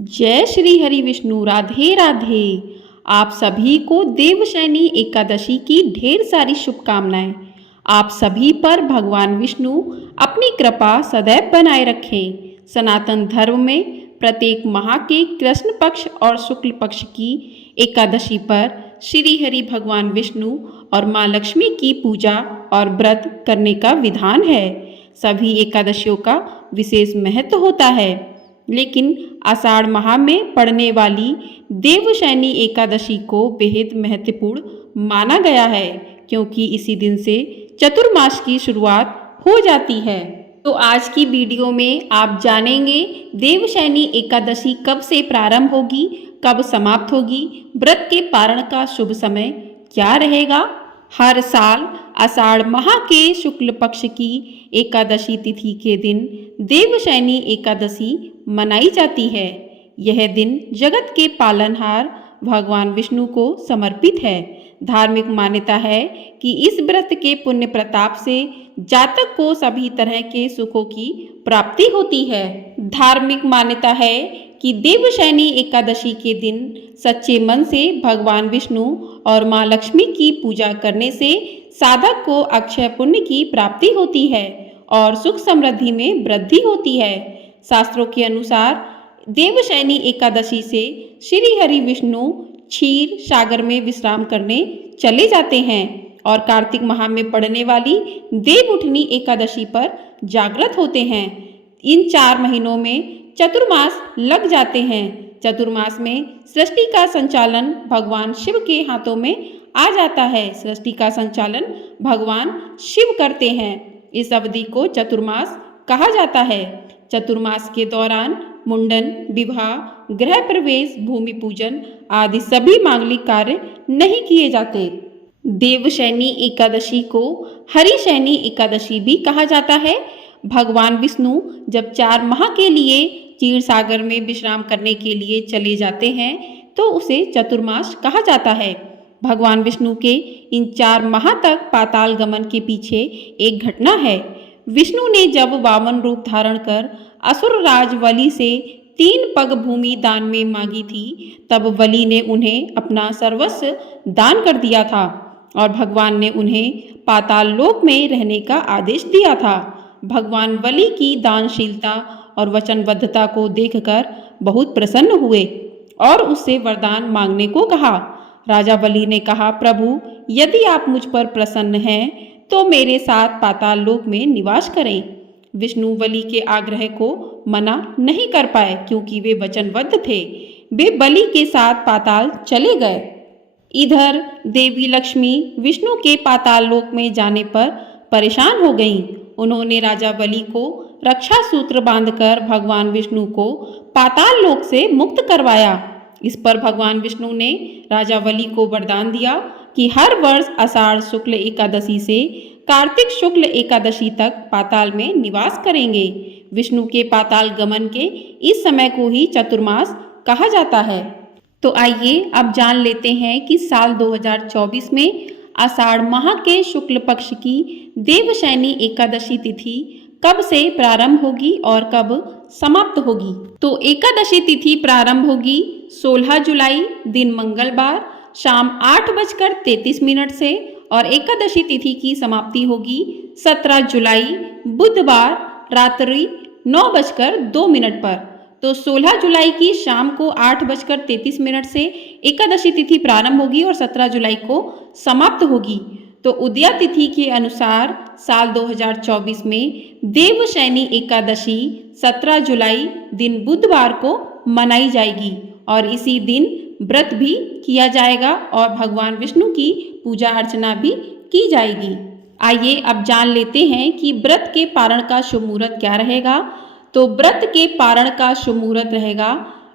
जय श्री हरि विष्णु। राधे राधे। आप सभी को देवशयनी एकादशी की ढेर सारी शुभकामनाएं। आप सभी पर भगवान विष्णु अपनी कृपा सदैव बनाए रखें। सनातन धर्म में प्रत्येक माह के कृष्ण पक्ष और शुक्ल पक्ष की एकादशी पर श्री हरि भगवान विष्णु और माँ लक्ष्मी की पूजा और व्रत करने का विधान है। सभी एकादशियों का विशेष महत्व होता है, लेकिन आषाढ़ माह में पड़ने वाली देवशयनी एकादशी को बेहद महत्वपूर्ण माना गया है, क्योंकि इसी दिन से चतुर्मास की शुरुआत हो जाती है। तो आज की वीडियो में आप जानेंगे देवशयनी एकादशी कब से प्रारंभ होगी, कब समाप्त होगी, व्रत के पारण का शुभ समय क्या रहेगा। हर साल आषाढ़ माह के शुक्ल पक्ष की एकादशी तिथि के दिन देवशयनी एकादशी मनाई जाती है। यह दिन जगत के पालनहार भगवान विष्णु को समर्पित है। धार्मिक मान्यता है कि इस व्रत के पुण्य प्रताप से जातक को सभी तरह के सुखों की प्राप्ति होती है। धार्मिक मान्यता है कि देवशयनी एकादशी के दिन सच्चे मन से भगवान विष्णु और माँ लक्ष्मी की पूजा करने से साधक को अक्षय पुण्य की प्राप्ति होती है और सुख समृद्धि में वृद्धि होती है। शास्त्रों के अनुसार देवशयनी एकादशी से श्री हरि विष्णु क्षीर सागर में विश्राम करने चले जाते हैं और कार्तिक माह में पड़ने वाली देवउठनी एकादशी पर जागृत होते हैं। इन 4 महीनों में चतुर्मास लग जाते हैं। चतुर्मास में सृष्टि का संचालन भगवान शिव के हाथों में आ जाता है। सृष्टि का संचालन भगवान शिव करते हैं। इस अवधि को चतुर्मास कहा जाता है। चतुर्मास के दौरान मुंडन, विवाह, गृह प्रवेश, भूमि पूजन आदि सभी मांगलिक कार्य नहीं किए जाते। देवशयनी एकादशी को हरिशयनी एकादशी भी कहा जाता है। भगवान विष्णु जब 4 माह के लिए क्षीर सागर में विश्राम करने के लिए चले जाते हैं तो उसे चतुर्मास कहा जाता है। भगवान विष्णु के इन 4 माह तक पाताल गमन के पीछे एक घटना है। विष्णु ने जब वामन रूप धारण कर असुर राज वली से 3 पग भूमि दान में मांगी थी, तब वली ने उन्हें अपना सर्वस्व दान कर दिया था और भगवान ने उन्हें पाताल लोक में रहने का आदेश दिया था। भगवान वली की दानशीलता और वचनबद्धता को देखकर बहुत प्रसन्न हुए और उससे वरदान मांगने को कहा। राजा वली ने कहा, प्रभु, यदि आप मुझ पर प्रसन्न हैं तो मेरे साथ पाताल लोक में निवास करें। विष्णु वली के आग्रह को मना नहीं कर पाए, क्योंकि वे वचनबद्ध थे। वे बलि के साथ पाताल चले गए। इधर देवी लक्ष्मी विष्णु के पाताल लोक में जाने पर परेशान हो गईं। उन्होंने राजा बलि को रक्षा सूत्र बांधकर भगवान विष्णु को पाताल लोक से मुक्त करवाया। इस पर भगवान विष्णु ने राजा बलि को वरदान दिया कि हर वर्ष आषाढ़ शुक्ल एकादशी से कार्तिक शुक्ल एकादशी तक पाताल में निवास करेंगे। विष्णु के पाताल गमन के इस समय को ही चतुर्मास कहा जाता है। तो आइए अब जान लेते हैं कि साल 2024 में आषाढ़ माह के शुक्ल पक्ष की देवशयनी एकादशी तिथि कब से प्रारंभ होगी और कब समाप्त होगी। तो एकादशी तिथि प्रारंभ होगी 16 जुलाई दिन मंगलवार शाम 8:33 से और एकादशी तिथि की समाप्ति होगी 17 जुलाई बुधवार रात्रि 9:02 पर। तो 16 जुलाई की शाम को 8:33 से एकादशी तिथि प्रारंभ होगी और 17 जुलाई को समाप्त होगी। तो उदया तिथि के अनुसार साल 2024 में देवशयनी एकादशी 17 जुलाई दिन बुधवार को मनाई जाएगी और इसी दिन व्रत भी किया जाएगा और भगवान विष्णु की पूजा अर्चना भी की जाएगी। आइए अब जान लेते हैं कि व्रत के पारण का शुभ मुहूर्त क्या रहेगा। तो व्रत के पारण का शुभ मुहूर्त रहेगा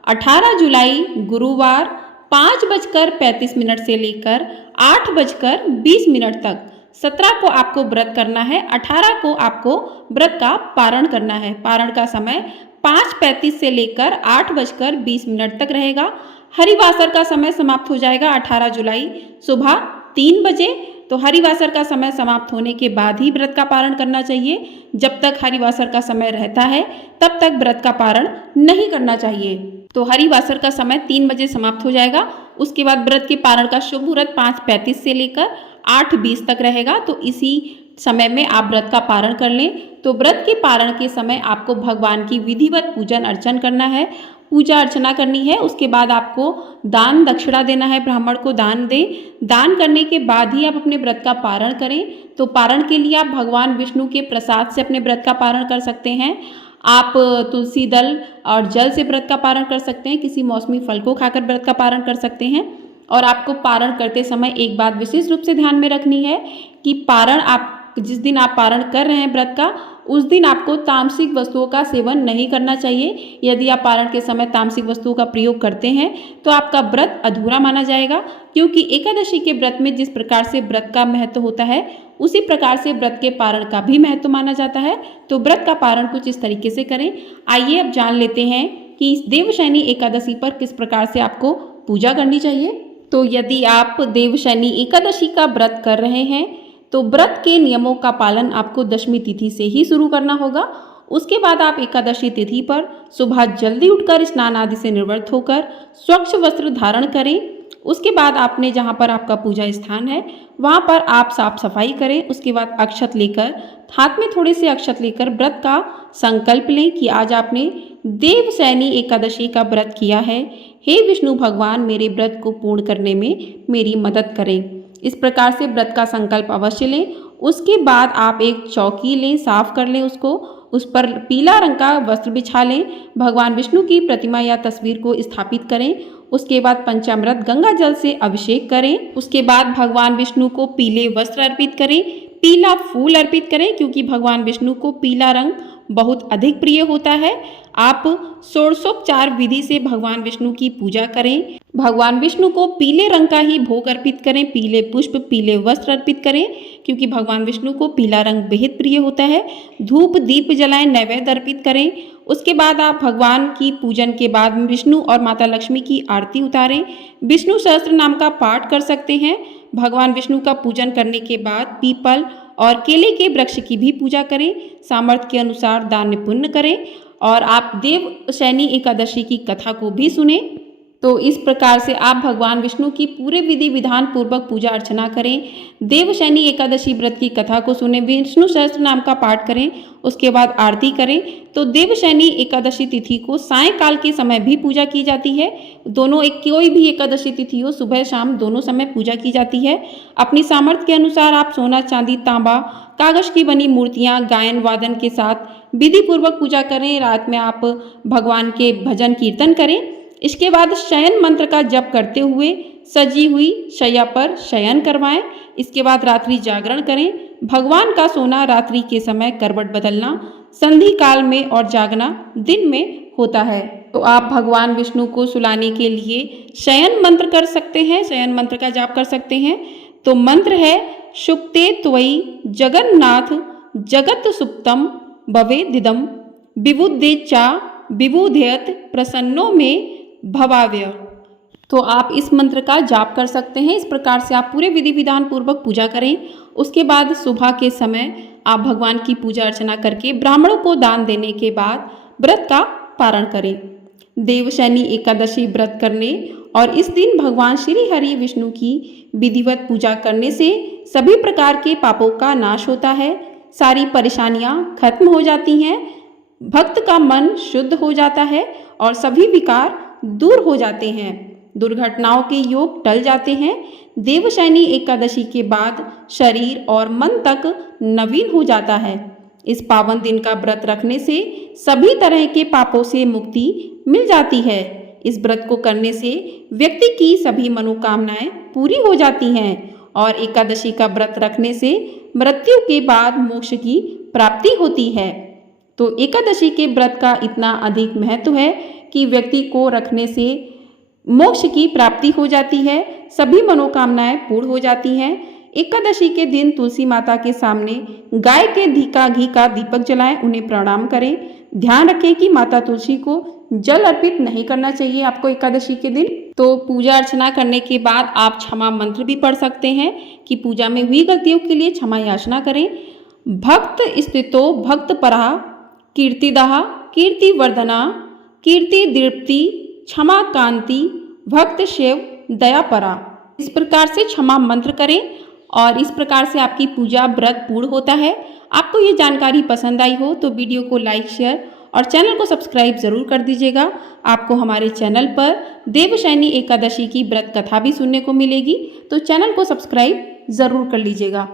18 जुलाई गुरुवार 5:35 से लेकर 8:20 तक। 17 को आपको व्रत करना है, 18 को आपको व्रत का पारण करना है। पारण का समय 5:35 से लेकर 8:20 तक रहेगा। हरिवासर का समय समाप्त हो जाएगा 18 जुलाई सुबह 3 बजे। तो हरिवासर का समय समाप्त होने के बाद ही व्रत का पारण करना चाहिए। जब तक हरिवासर का समय रहता है तब तक व्रत का पारण नहीं करना चाहिए। तो हरिवासर का समय 3 बजे समाप्त हो जाएगा। उसके बाद व्रत के पारण का शुभ मुहूर्त 5:35 से लेकर 8:20 तक रहेगा। तो इसी समय में आप व्रत का पारण कर लें। तो व्रत के पारण के समय आपको भगवान की विधिवत पूजन अर्चन करना है, पूजा अर्चना करनी है। उसके बाद आपको दान दक्षिणा देना है, ब्राह्मण को दान दें। दान करने के बाद ही आप अपने व्रत का पारण करें। तो पारण के लिए आप भगवान विष्णु के प्रसाद से अपने व्रत का पारण कर सकते हैं। आप तुलसी दल और जल से व्रत का पारण कर सकते हैं, किसी मौसमी फल को खाकर व्रत का पारण कर सकते हैं। और आपको पारण करते समय एक बात विशेष रूप से ध्यान में रखनी है कि पारण आप जिस दिन आप पारण कर रहे हैं व्रत का, उस दिन आपको तामसिक वस्तुओं का सेवन नहीं करना चाहिए। यदि आप पारण के समय तामसिक वस्तुओं का प्रयोग करते हैं तो आपका व्रत अधूरा माना जाएगा, क्योंकि एकादशी के व्रत में जिस प्रकार से व्रत का महत्व होता है उसी प्रकार से व्रत के पारण का भी महत्व माना जाता है। तो व्रत का पारण कुछ इस तरीके से करें। आइए अब जान लेते हैं कि इस देवशयनी एकादशी पर किस प्रकार से आपको पूजा करनी चाहिए। तो यदि आप देवशयनी एकादशी का व्रत कर रहे हैं तो व्रत के नियमों का पालन आपको दशमी तिथि से ही शुरू करना होगा। उसके बाद आप एकादशी तिथि पर सुबह जल्दी उठकर स्नान आदि से निवृत्त होकर स्वच्छ वस्त्र धारण करें। उसके बाद आपने जहाँ पर आपका पूजा स्थान है वहाँ पर आप साफ सफाई करें। उसके बाद अक्षत लेकर, हाथ में थोड़े से अक्षत लेकर व्रत का संकल्प लें कि आज आपने देवशयनी एकादशी का व्रत किया है। हे विष्णु भगवान, मेरे व्रत को पूर्ण करने में मेरी मदद करें। इस प्रकार से व्रत का संकल्प अवश्य लें। उसके बाद आप एक चौकी लें, साफ कर लें उसको, उस पर पीला रंग का वस्त्र बिछा लें, भगवान विष्णु की प्रतिमा या तस्वीर को स्थापित करें। उसके बाद पंचामृत गंगा जल से अभिषेक करें। उसके बाद भगवान विष्णु को पीले वस्त्र अर्पित करें, पीला फूल अर्पित करें, क्योंकि भगवान विष्णु को पीला रंग बहुत अधिक प्रिय होता है। आप षोडशोपचार विधि से भगवान विष्णु की पूजा करें। भगवान विष्णु को पीले रंग का ही भोग अर्पित करें, पीले पुष्प, पीले वस्त्र अर्पित करें, क्योंकि भगवान विष्णु को पीला रंग बेहद प्रिय होता है। धूप दीप जलाएं, नैवेद्य अर्पित करें। उसके बाद आप भगवान की पूजन के बाद विष्णु और माता लक्ष्मी की आरती उतारें। विष्णु सहस्त्र नाम का पाठ कर सकते हैं। भगवान विष्णु का पूजन करने के बाद पीपल और केले के वृक्ष की भी पूजा करें। सामर्थ्य के अनुसार दान पुण्य करें और आप देवशयनी एकादशी की कथा को भी सुने। तो इस प्रकार से आप भगवान विष्णु की पूरे विधि विधान पूर्वक पूजा अर्चना करें। देवशयनी एकादशी व्रत की कथा को सुने, विष्णु सहस्त्र नाम का पाठ करें, उसके बाद आरती करें। तो देवशयनी एकादशी तिथि को सायंकाल के समय भी पूजा की जाती है। दोनों कोई भी एकादशी तिथि हो, सुबह शाम दोनों समय पूजा की जाती है। अपनी सामर्थ्य के अनुसार आप सोना, चांदी, तांबा, कागज की बनी मूर्तियाँ, गायन वादन के साथ विधि पूर्वक पूजा करें। रात में आप भगवान के भजन कीर्तन करें। इसके बाद शयन मंत्र का जप करते हुए सजी हुई शैया पर शयन करवाएं। इसके बाद रात्रि जागरण करें। भगवान का सोना रात्रि के समय, करवट बदलना संधि काल में और जागना दिन में होता है। तो आप भगवान विष्णु को सुलाने के लिए शयन मंत्र कर सकते हैं, शयन मंत्र का जाप कर सकते हैं। तो मंत्र है शुक्ते त्वयि जगन्नाथ जगत सुप्तम भवेदिदम विबुद्धे चा विबुध्यत प्रसन्नो में भवाव्य। तो आप इस मंत्र का जाप कर सकते हैं। इस प्रकार से आप पूरे विधि विधान पूर्वक पूजा करें। उसके बाद सुबह के समय आप भगवान की पूजा अर्चना करके ब्राह्मणों को दान देने के बाद व्रत का पारण करें। देवशयनी एकादशी व्रत करने और इस दिन भगवान श्री हरि विष्णु की विधिवत पूजा करने से सभी प्रकार के पापों का नाश होता है, सारी परेशानियां खत्म हो जाती हैं, भक्त का मन शुद्ध हो जाता है और सभी विकार दूर हो जाते हैं, दुर्घटनाओं के योग टल जाते हैं। देवशयनी एकादशी के बाद शरीर और मन तक नवीन हो जाता है। इस पावन दिन का व्रत रखने से सभी तरह के पापों से मुक्ति मिल जाती है। इस व्रत को करने से व्यक्ति की सभी मनोकामनाएं पूरी हो जाती हैं और एकादशी का व्रत रखने से मृत्यु के बाद मोक्ष की प्राप्ति होती है। तो एकादशी के व्रत का इतना अधिक महत्व है कि व्यक्ति को रखने से मोक्ष की प्राप्ति हो जाती है, सभी मनोकामनाएं पूर्ण हो जाती हैं। एकादशी के दिन तुलसी माता के सामने गाय के घी का दीपक जलाएं, उन्हें प्रणाम करें। ध्यान रखें कि माता तुलसी को जल अर्पित नहीं करना चाहिए आपको एकादशी के दिन। तो पूजा अर्चना करने के बाद आप क्षमा मंत्र भी पढ़ सकते हैं कि पूजा में हुई गलतियों के लिए क्षमा याचना करें। भक्त स्थितो भक्त परा कीर्तिदाह कीर्तिवर्धना कीर्ति दीप्ति क्षमा कांति भक्त शिव दया परा। इस प्रकार से क्षमा मंत्र करें और इस प्रकार से आपकी पूजा व्रत पूर्ण होता है। आपको ये जानकारी पसंद आई हो तो वीडियो को लाइक शेयर और चैनल को सब्सक्राइब जरूर कर दीजिएगा। आपको हमारे चैनल पर देवशयनी एकादशी की व्रत कथा भी सुनने को मिलेगी, तो चैनल को सब्सक्राइब जरूर कर लीजिएगा।